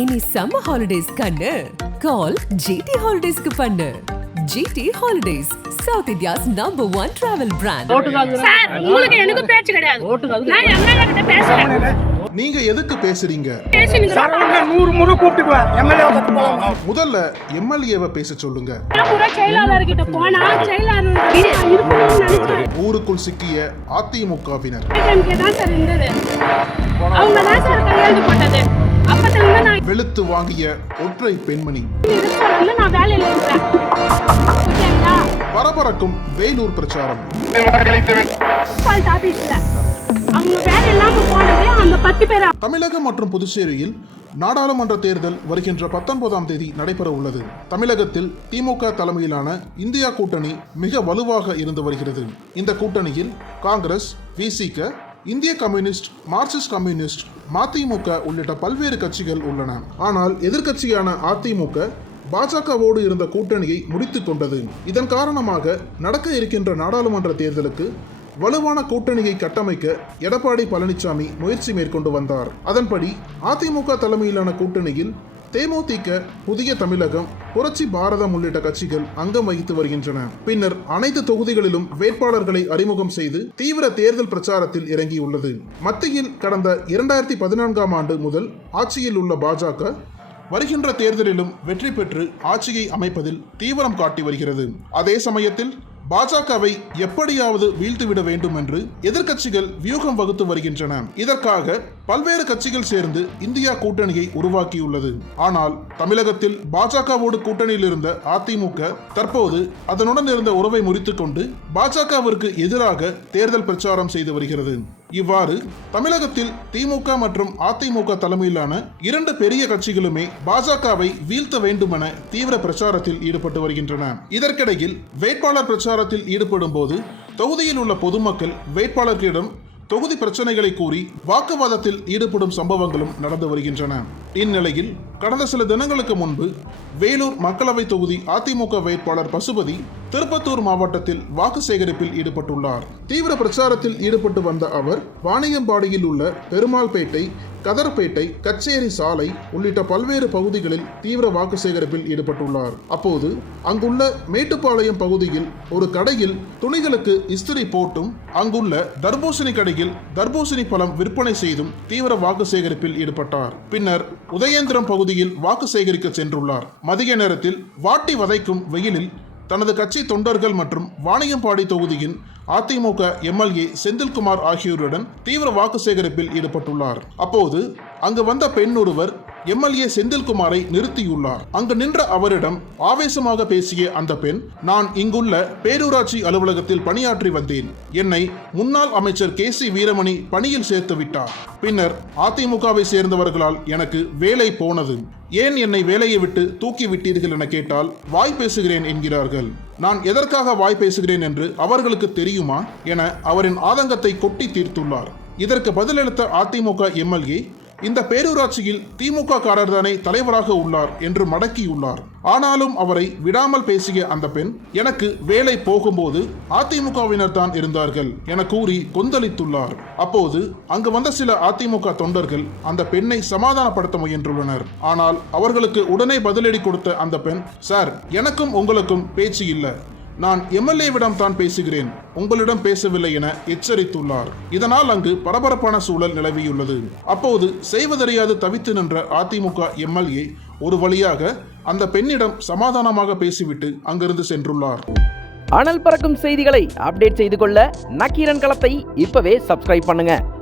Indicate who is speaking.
Speaker 1: இனி summer holidays கண்ணு. கால் GT ஹாலிடேஸ்க்கு பண்ணு. GT holidays South India's number one travel brand
Speaker 2: sir உங்களுக்கு எனக்கு பேச்சு கிடையாது. நான் எம்எல்ஏ கிட்ட பேசுறேன்.
Speaker 3: நீங்க எதுக்கு பேசுறீங்க?
Speaker 4: நூறு முறை கூப்பிட்டுக்குவேன். எம்எல்ஏ
Speaker 3: முதல்ல எம்எல்ஏவை பேச சொல்லுங்க. ஊருக்குள் சிக்கிய அதிமுகவினர்.
Speaker 2: அவங்க தான் சார் கையெழுத்து போட்டது
Speaker 3: வெளுத்து வாங்கிய ஒற்றை பெண்மணி. பரபரக்கும் வேலூர் பிரச்சாரம். தமிழகம் மற்றும் புதுச்சேரியில் நாடாளுமன்ற தேர்தல் வருகின்ற பத்தொன்பதாம் தேதி நடைபெற உள்ளது. தமிழகத்தில் திமுக தலைமையிலான இந்தியா கூட்டணி மிக வலுவாக இருந்து வருகிறது. இந்த கூட்டணியில் காங்கிரஸ் விசிக இந்திய கம்யூனிஸ்ட் மார்க்சிஸ்ட் கம்யூனிஸ்ட் மதிமுக உள்ளிட்ட பல்வேறு கட்சிகள் உள்ளன. ஆனால் எதிர்க்கட்சியான அதிமுக பாஜகவோடு இருந்த கூட்டணியை முடித்துக் கொண்டது. இதன் காரணமாக நடக்க இருக்கின்ற நாடாளுமன்ற தேர்தலுக்கு வலுவான கூட்டணியை கட்டமைக்க எடப்பாடி பழனிசாமி முயற்சி மேற்கொண்டு வந்தார். அதன்படி அதிமுக தலைமையிலான கூட்டணியில் தேமுதிக புதிய தமிழகம் புரட்சி பாரதம் உள்ளிட்ட கட்சிகள் அங்கம் வகித்து வருகின்றன. பின்னர் அனைத்து தொகுதிகளிலும் வேட்பாளர்களை அறிமுகம் செய்து தீவிர தேர்தல் பிரச்சாரத்தில் இறங்கியுள்ளது. மத்தியில் கடந்த இரண்டாயிரத்தி பதினான்காம் ஆண்டு முதல் ஆட்சியில் உள்ள பாஜக வருகின்ற தேர்தலிலும் வெற்றி பெற்று ஆட்சியை அமைப்பதில் தீவிரம் காட்டி வருகிறது. அதே சமயத்தில் பாஜகவை எப்படியாவது வீழ்த்துவிட வேண்டும் என்று எதிர்க்கட்சிகள் வியூகம் வகுத்து வருகின்றன. இதற்காக பல்வேறு கட்சிகள் சேர்ந்து இந்தியா கூட்டணியை உருவாக்கியுள்ளது. ஆனால் தமிழகத்தில் பாஜகவோடு கூட்டணியில் இருந்த அதிமுக தற்போது அதனுடன் இருந்த உறவை முறித்துக்கொண்டு பாஜகவிற்கு எதிராக தேர்தல் பிரச்சாரம் செய்து வருகிறது. இவ்வாறு தமிழகத்தில் திமுக மற்றும் அதிமுக தலைமையிலான இரண்டு பெரிய கட்சிகளுமே பாஜகவை வீழ்த்த வேண்டுமென தீவிர பிரச்சாரத்தில் ஈடுபட்டு வருகின்றன. இதற்கிடையில் வேட்பாளர் பிரச்சாரத்தில் ஈடுபடும் போது தொகுதியில் உள்ள பொதுமக்கள் வேட்பாளர்களிடம் தொகுதி பிரச்சனைகளை கூறி வாக்குவாதத்தில் ஈடுபடும் சம்பவங்களும் நடந்து வருகின்றன. இந்நிலையில் கடந்த சில தினங்களுக்கு முன்பு வேலூர் மக்களவை தொகுதி அதிமுக வேட்பாளர் பசுபதி திருப்பத்தூர் மாவட்டத்தில் வாக்கு சேகரிப்பில் ஈடுபட்டுள்ளார். தீவிர பிரச்சாரத்தில் ஈடுபட்டு வந்த அவர் வாணியம்பாடியில் உள்ள பெருமாள்பேட்டை கதர்பேட்டை கச்சேரி சாலை உள்ளிட்ட பல்வேறு பகுதிகளில் தீவிர வாக்கு சேகரிப்பில் ஈடுபட்டுள்ளார். அப்போது அங்குள்ள மேட்டுப்பாளையம் பகுதியில் ஒரு கடையில் துணிகளுக்கு இஸ்திரி போட்டும் அங்குள்ள தர்பூசணி கடையில் தர்பூசணி பழம் விற்பனை செய்தும் தீவிர வாக்கு சேகரிப்பில் ஈடுபட்டார். பின்னர் உதயேந்திரம் பகுதியில் வாக்கு சேகரிக்க சென்றுள்ளார். மதிய நேரத்தில் வாட்டி வதைக்கும் வெயிலில் தனது கட்சி தொண்டர்கள் மற்றும் வாணியம்பாடி தொகுதியின் அதிமுக எம்எல்ஏ செந்தில்குமார் ஆகியோருடன் தீவிர வாக்கு சேகரிப்பில் ஈடுபட்டுள்ளார். அப்போது அங்கு வந்த பெண் ஒருவர் எம்எல்ஏ செந்தில்குமாரை நிறுத்தியுள்ளார். அங்கு நின்ற அவரிடம் ஆவேசமாக பேசிய அந்த பெண் நான் இங்குள்ள பேரூராட்சி அலுவலகத்தில் பணியாற்றி வந்தேன். என்னை முன்னாள் அமைச்சர் கே சி வீரமணி பணியில் சேர்த்து விட்டார். பின்னர் அதிமுகவை சேர்ந்தவர்களால் எனக்கு வேலை போனது. ஏன் என்னை வேலையை விட்டு தூக்கி விட்டீர்கள் என கேட்டால் வாய் பேசுகிறேன் என்கிறார்கள். நான் எதற்காக வாய் பேசுகிறேன் என்று அவர்களுக்கு தெரியுமா? என அவரின் ஆதங்கத்தை கொட்டி தீர்த்துள்ளார். இதற்கு பதிலளித்த அதிமுக எம்எல்ஏ இந்த பேரூராட்சியில் திமுக காரர் தானே தலைவராக உள்ளார் என்று மடக்கியுள்ளார். ஆனாலும் அவரை விடாமல் பேசிய அந்த பெண் எனக்கு வேலை போகும்போது அதிமுகவினர் தான் இருந்தார்கள் என கூறி கொந்தளித்துள்ளார். அப்போது அங்கு வந்த சில அதிமுக தொண்டர்கள் அந்த பெண்ணை சமாதானப்படுத்த முயன்றுள்ளனர். ஆனால் அவர்களுக்கு உடனே பதிலடி கொடுத்த அந்த பெண் சார் எனக்கும் உங்களுக்கும் பேச்சு இல்லை. நான் எம்எல்ஏவிடம் தான் பேசுகிறேன். உங்களிடம் பேசவில்லை என எச்சரித்துள்ளார். இதனால் அங்கு பரபரப்பான சூழல் நிலவியுள்ளது. அப்போது செய்வதறியாது தவித்து நின்ற அதிமுக எம்எல்ஏ ஒரு வழியாக அந்த பெண்ணிடம் சமாதானமாக பேசிவிட்டு அங்கிருந்து சென்றுள்ளார்.
Speaker 5: அனல் பறக்கும் செய்திகளை அப்டேட் செய்து கொள்ள நக்கீரன் களத்தை இப்பவே சப்ஸ்கிரைப் பண்ணுங்க.